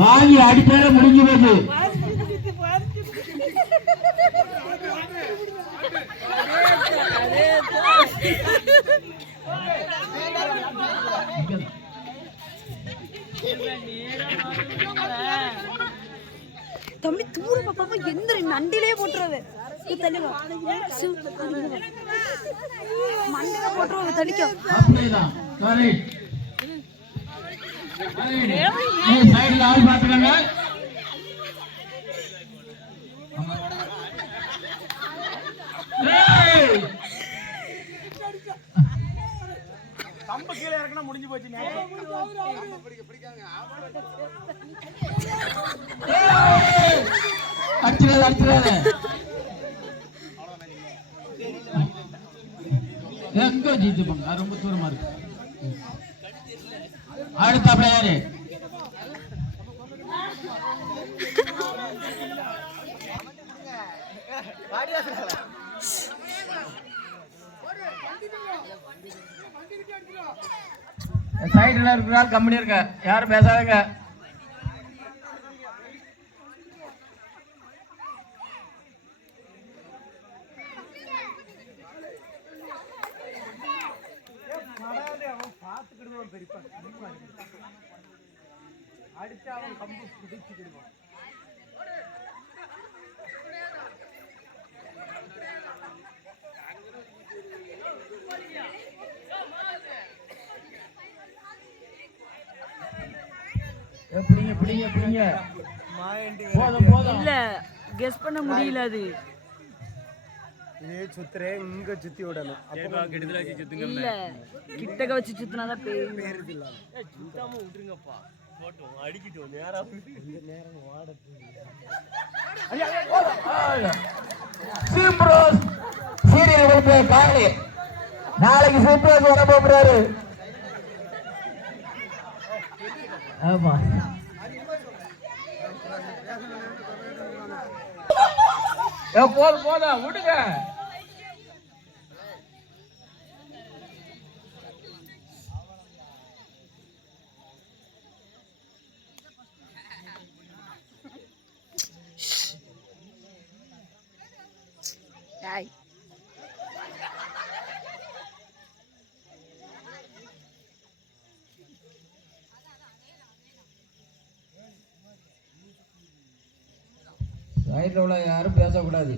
வாங்கி அடிச்சாலே முடிஞ்சு போச்சு. தம்பி தூர பாப்பா எந்த நண்டிலே போட்டுருவே மண்ணில போட்டுருவாங்க தடிக்கும். ஆள் பாத்துக்கங்க. கம்பு கீழே இறக்குனா முடிஞ்சு போச்சு. அடிச்சிடாத அடிச்சிடாத. எங்க ஜீத்து பண்ண ரொம்ப தூரமா இருக்கு. அடுத்த யாரு? சைடுல இருக்கிற கம்பெனி இருக்க யாரும் பேசாதங்க. அடிச்சு அவன் கம்பு பிடிச்சுக்கிடுவான். எப்படிங்க பிடிங்க பிடிங்க. போதும் போதும். இல்ல கெஸ் பண்ண முடியல. அது இதே சுத்துறே இங்க சுத்தி விடணும். அப்ப கெடுதல வச்சு சுத்துங்க. இல்ல கிட்டக்க வச்சு சுத்துனாதான் பேருது இல்ல. சுத்தாம விட்டுருங்கப்பா. போட்டோம் அடிக்கிட்டோம் நேரா இந்த நேரம் வாடது. சூப்பர் சீரியல் வந்து காளி நாளைக்கு சூப்பர் வர போறாரு. ஆமா போதும் போதும் விடுங்க. சைடில் உள்ள யாரும் பேசக்கூடாது.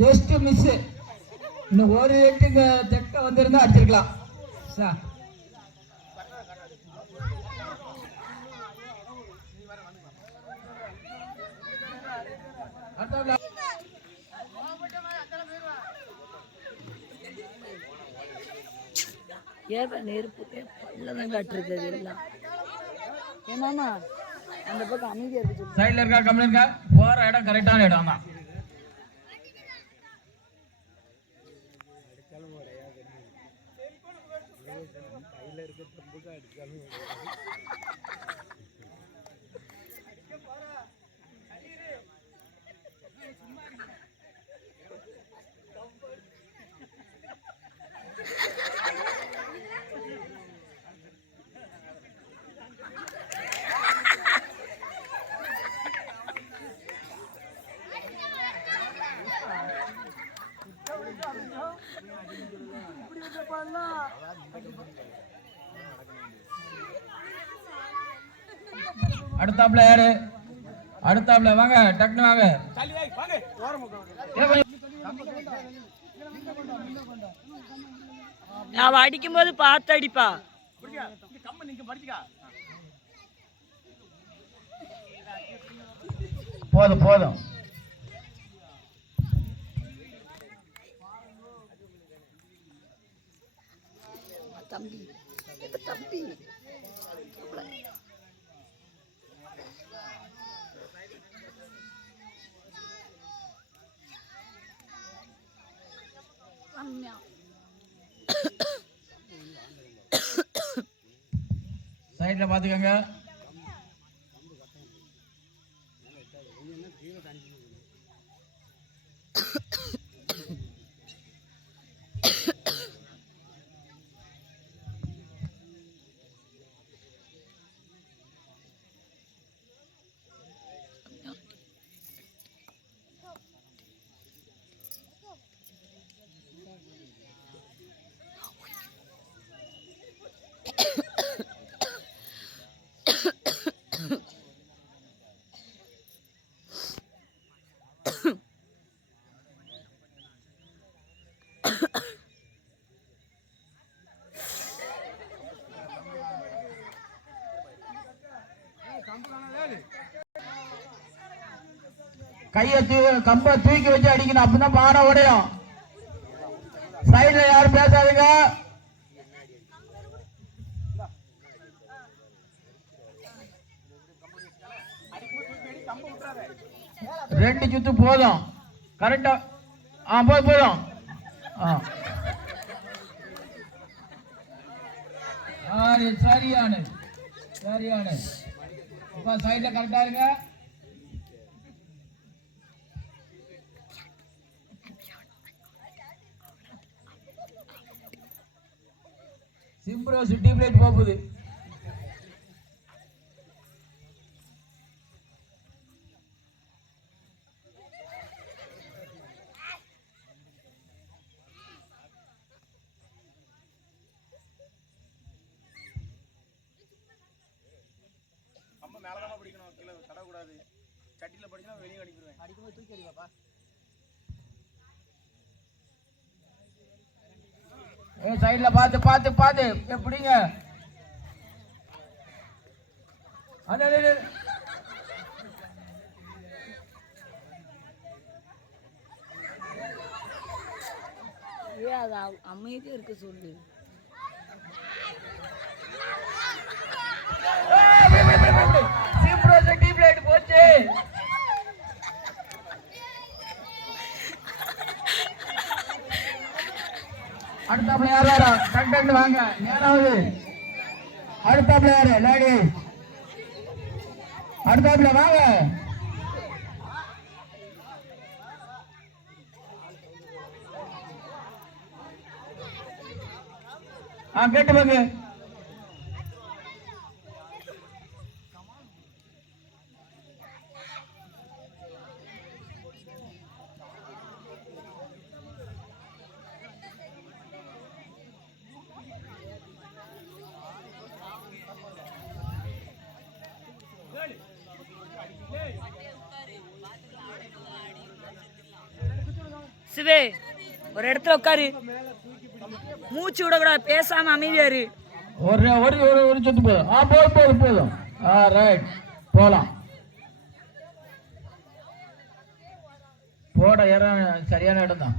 Just miss. இன்னும் ஒரு எட்டுங்க தெக்க வந்திருந்தா அடிச்சிருக்கலாம். நெருப்பு பல்லதான் காட்டுறது எல்லாம். ஏன்னா அந்த பக்கம் அமைதியா இருக்கு. சைட்ல இருக்கா கம்மியா இருக்கா? போற இடம் கரெக்டான இடம் தான். அடுத்தாப்ல யாரு? அடுத்தாப்ல வாங்க டக்குனு வாங்க. அவ அடிக்கும் போது பார்த்து அடிப்பா. போதும் போதும். தம்பி தம்பி சைட்ல பாத்துக்கங்க. கம்ப தூக்கி வச்சு அடிக்கணும், அப்பதான் பானை உடையும். சைடுல யாரும் பேசாதுங்க. ரெண்டு சுத்து போதும் கரெக்டா. போதும். சரியான சரியான. இப்ப சைட்ல கரெக்டா இருங்க. சிம்ப்ரோஸ் டீம் லைட் போகுது. மேலதான் பிடிக்கணும், கீழே தடக்கூடாது. சட்டியில படிச்சா வெளியே அடிக்கிடுவேன். அடிக்கும்போது தூக்கி அடிவாப்பா. சைடுல பார்த்து பார்த்து பார்த்து எப்படிங்க. அமைதியா இருக்க சொல்லு. போச்சு. அடுத்தாப்புல யாரா கண்டக்ட் வாங்க. ஏழாவது அடுத்தாப்புல யாரு லேடி. அடுத்தாப்புல வாங்க. கேட்டு வாங்க. சிவே ஒரு இடத்துல உட்காரு, மூச்சு விடக்கூடாது, பேசாம அமைதியாரு. ஒரு ஒரு ஒரு சொத்து போதும். போதும் போதும். ரைட் போலாம். போட இடம் சரியான இடம் தான்.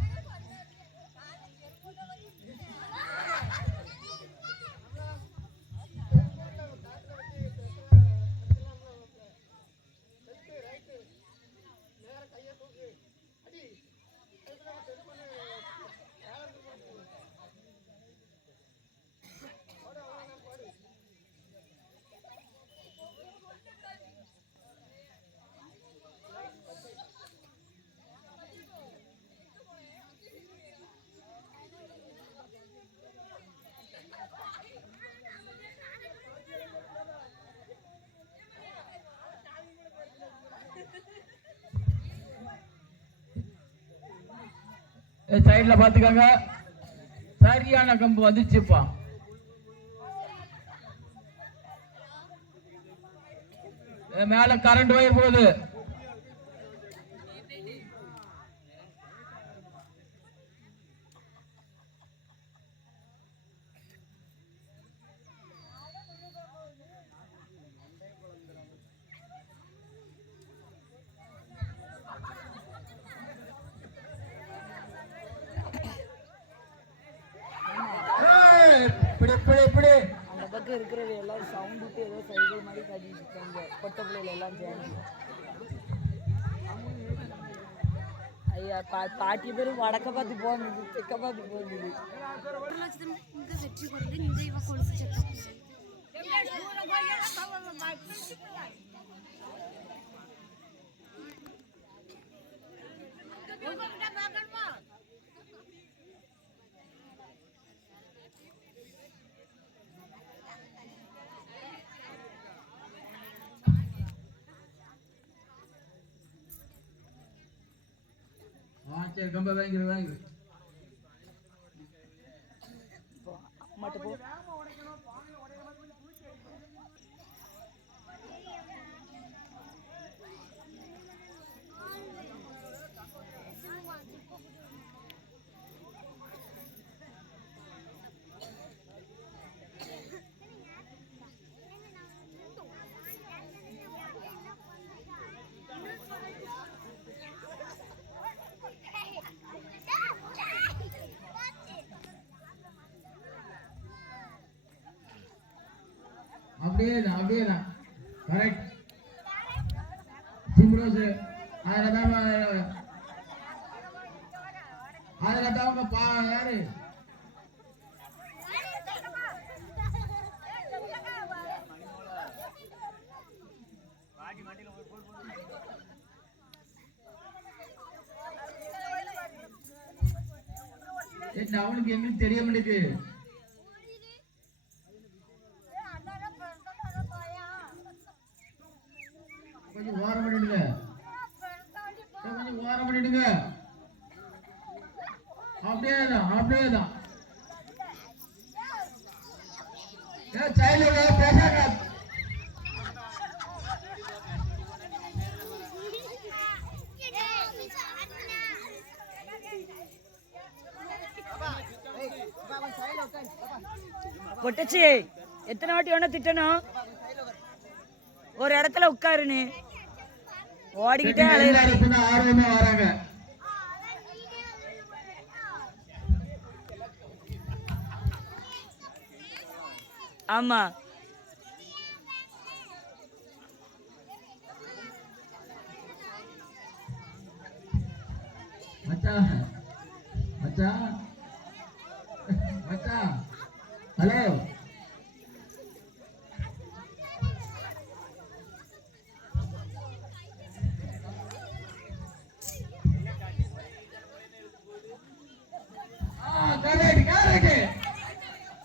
சைட்ல பாத்துக்காங்க. சரியான கம்பு வந்துச்சுப்பா. மேல கரண்ட் வயர் போகுது. அந்த பக்கம் இருக்கிறது எல்லாம் சவுண்ட் விட்டு ஏதோ சைக்கிள் மாதிரி காட்டிட்டு இருக்காங்க. பொட்ட பிள்ளைல எல்லாம் சேர்ந்து ஐயா பாட்டி பேரும் வடக்க பார்த்து போகுது, தெக்க பார்த்து போகுது. சரி கம்ப வாங்கிரு மட்டும் போ. அப்படியே தான் கரெக்ட் சிம்ரோஸ் அதுலதான் அவங்க யாரு அவனுக்கு எங்களுக்கு தெரிய மாட்டேங்குது கொஞ்சம் ஓரம் பண்ணிடுங்க கொஞ்சம் ஓரம் பண்ணிடுங்க அப்படியேதான் சைல்டு பேசாங்க பொட்டச்சி எத்தனை வாட்டி வேணா திட்டணும் ஒரு இடத்துல உட்காருன்னு ஓடிக்கிட்டே அலையிறாங்க ஆர்வமா வராங்க ஆமா மச்சான் ஹலோ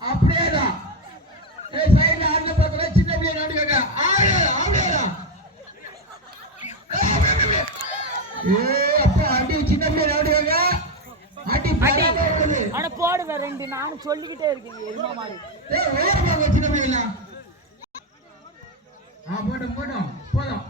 அப்படியேதான் சைட்ல ஆட்ல பார்த்தா சின்ன பிள்ளை நாடுங்க அப்பா அடி சின்ன பிள்ளை நாடுங்க ஆனா போடுவேன் ரெண்டு நானும் சொல்லிக்கிட்டே இருக்கேன் எருமா மாதிரி சின்ன பிள்ளை போதும்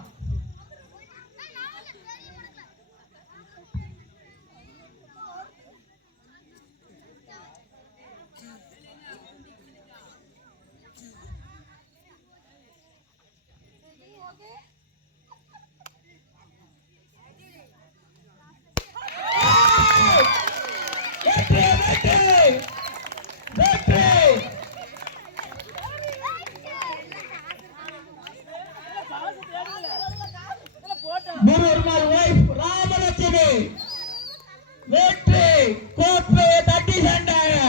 முருகர் வைஃப் ராமலட்சுமி வெற்றி கோப்பையை தட்டி சென்றாங்க.